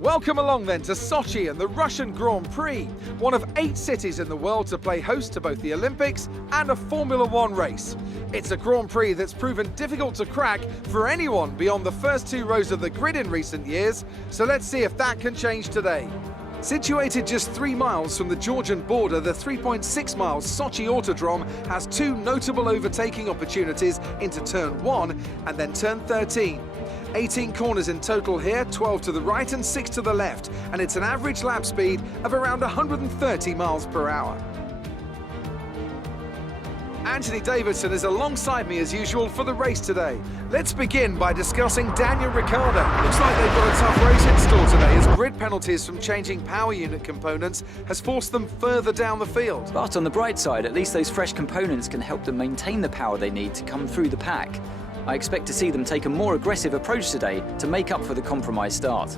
Welcome along then to Sochi and the Russian Grand Prix, one of 8 cities in the world to play host to both the Olympics and a Formula One race. It's a Grand Prix that's proven difficult to crack for anyone beyond the first 2 rows of the grid in recent years, so let's see if that can change today. Situated just 3 miles from the Georgian border, the 3.6 miles Sochi Autodrome has 2 notable overtaking opportunities into turn 1 and then turn 13. 18 corners in total here, 12 to the right and 6 to the left, and it's an average lap speed of around 130 miles per hour. Anthony Davidson is alongside me as usual for the race today. Let's begin by discussing Daniel Ricciardo. Looks like they've got a tough race in store today as grid penalties from changing power unit components has forced them further down the field. But on the bright side, at least those fresh components can help them maintain the power they need to come through the pack. I expect to see them take a more aggressive approach today to make up for the compromised start.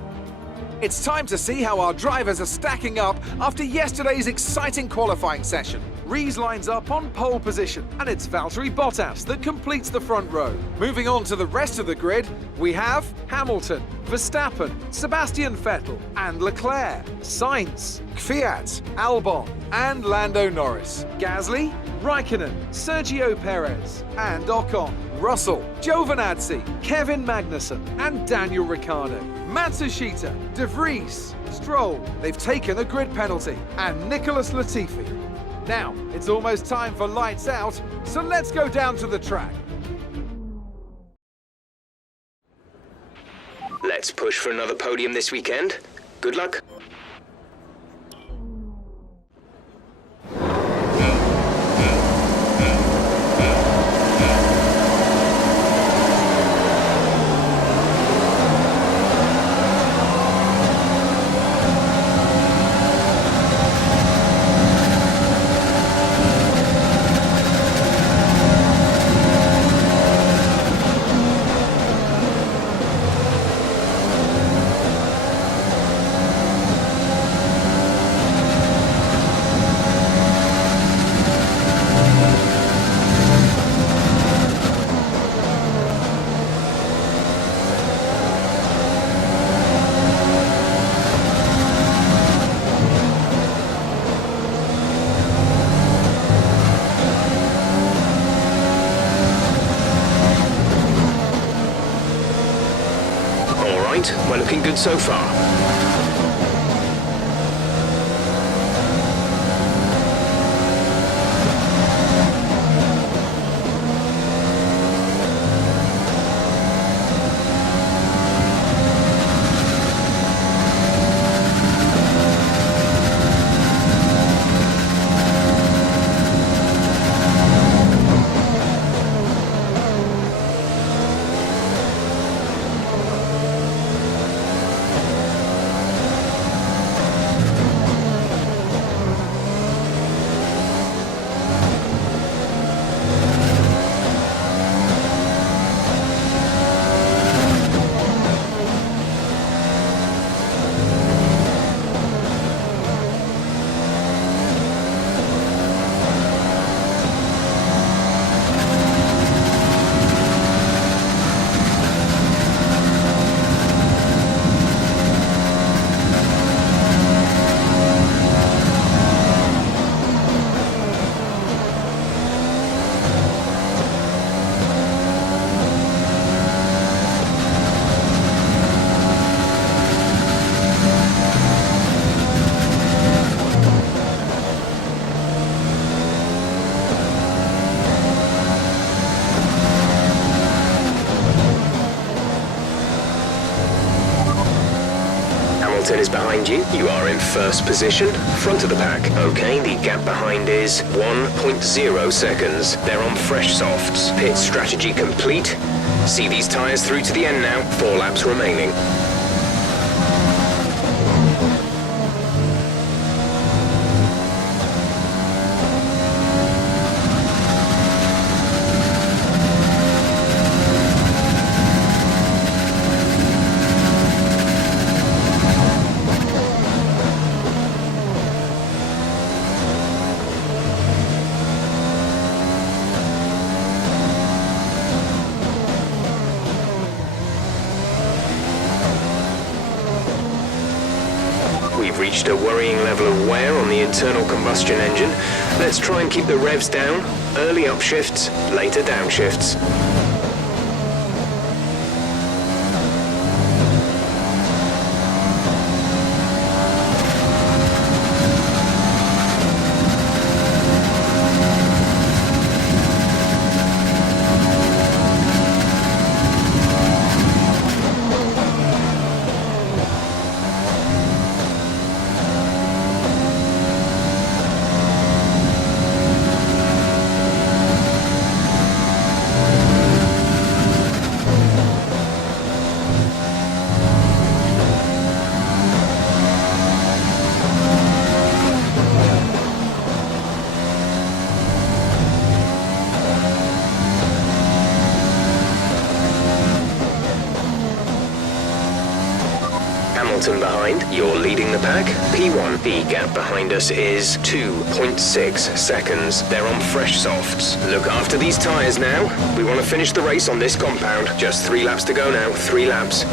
It's time to see how our drivers are stacking up after yesterday's exciting qualifying session. Rees lines up on pole position, and it's Valtteri Bottas that completes the front row. Moving on to the rest of the grid, we have Hamilton, Verstappen, Sebastian Vettel and Leclerc, Sainz, Kvyat, Albon and Lando Norris, Gasly, Raikkonen, Sergio Perez and Ocon, Russell, Giovinazzi, Kevin Magnussen and Daniel Ricciardo, Matsushita, De Vries, Stroll, they've taken a grid penalty, and Nicholas Latifi. Now, it's almost time for lights out, so let's go down to the track. Let's push for another podium this weekend. Good luck. We're looking good so far. Hamilton is behind you. You are in first position, front of the pack. Okay, the gap behind is 1.0 seconds. They're on fresh softs. Pit strategy complete. See these tyres through to the end now. 4 laps remaining. We've reached a worrying level of wear on the internal combustion engine. Let's try and keep the revs down. Early upshifts, later downshifts. Hamilton behind, you're leading the pack. P1, the gap behind us is 2.6 seconds. They're on fresh softs. Look after these tyres now. We want to finish the race on this compound. Just 3 laps to go now, 3 laps.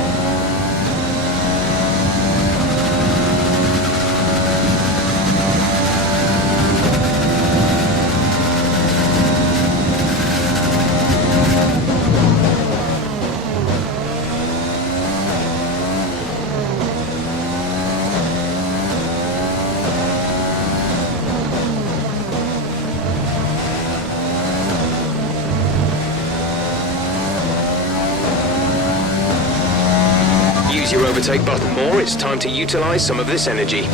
Use your overtake button more, it's time to utilize some of this energy.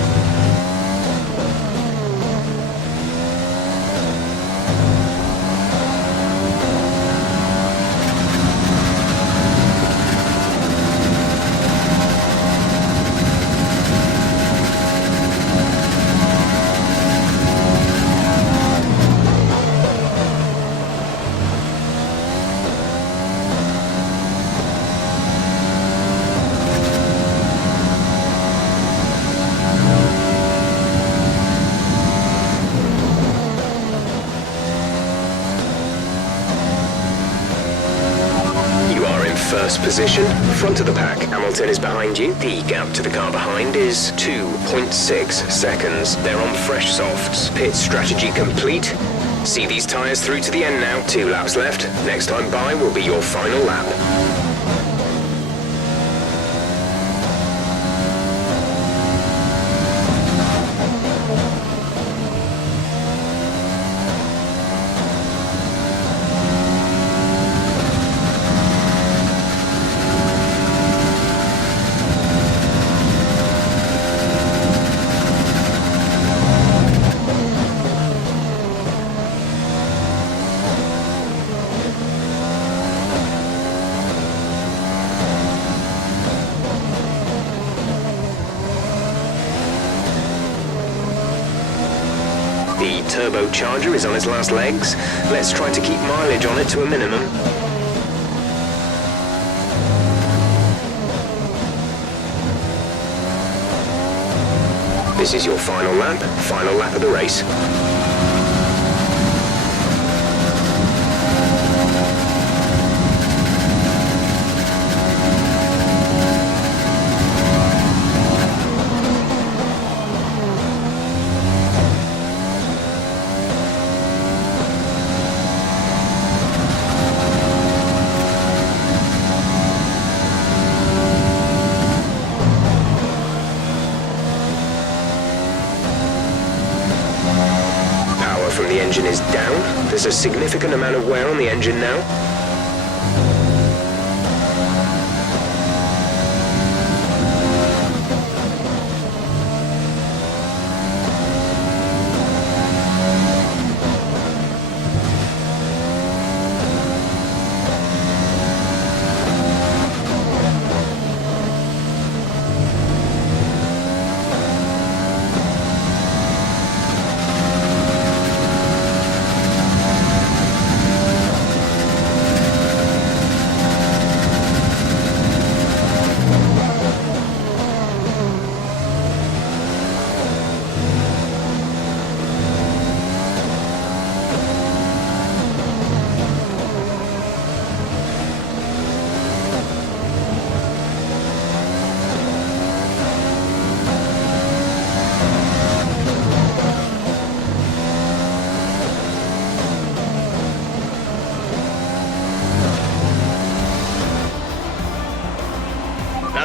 First position, front of the pack. Hamilton is behind you. The gap to the car behind is 2.6 seconds. They're on fresh softs. Pit strategy complete. See these tyres through to the end now. 2 laps left. Next time by will be your final lap. The turbocharger is on its last legs. Let's try to keep mileage on it to a minimum. This is your final lap of the race. From the engine is down. There's a significant amount of wear on the engine now.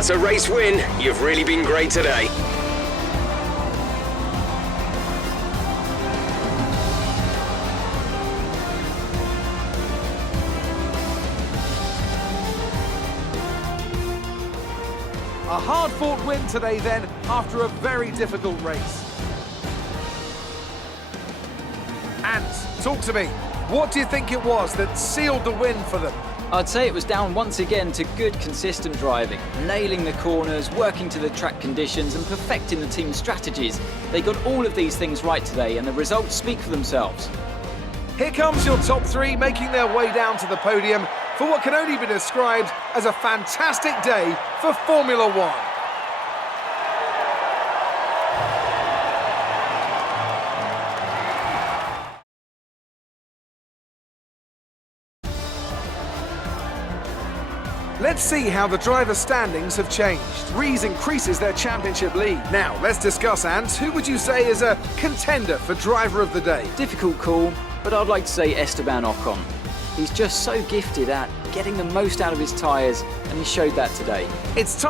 That's a race win. You've really been great today. A hard-fought win today then, after a very difficult race. And talk to me. What do you think it was that sealed the win for them? I'd say it was down once again to good, consistent driving, nailing the corners, working to the track conditions and perfecting the team's strategies. They got all of these things right today and the results speak for themselves. Here comes your top three making their way down to the podium for what can only be described as a fantastic day for Formula One. Let's see how the driver standings have changed. Prix increases their championship lead. Now, let's discuss, Ant. Who would you say is a contender for driver of the day? Difficult call, but I'd like to say Esteban Ocon. He's just so gifted at getting the most out of his tyres, and he showed that today. It's time